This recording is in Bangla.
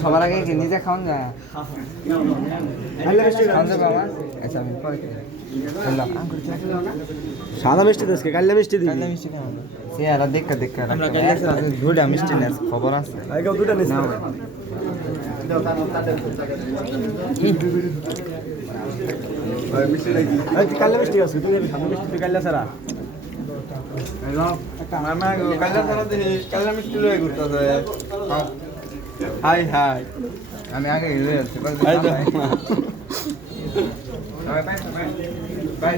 সবার আগে কি নিজে খাওয়ান যায় আচ্ছা আমি পরে সাদা মিষ্টি দেশকে কাল্লা মিষ্টি দিই কাল্লা মিষ্টি খাওয়ান সে আর দেখা দুটা মিষ্টি নেই খবর আছে দুটা নিস কাল্লা মিষ্টি আছে তুমি সাদা মিষ্টি কাল্লা ছাড়া কাল্লা মিষ্টি লয়ে ঘুরতেছে হাই হাই আমি আগে গেলে যাচ্ছি বাই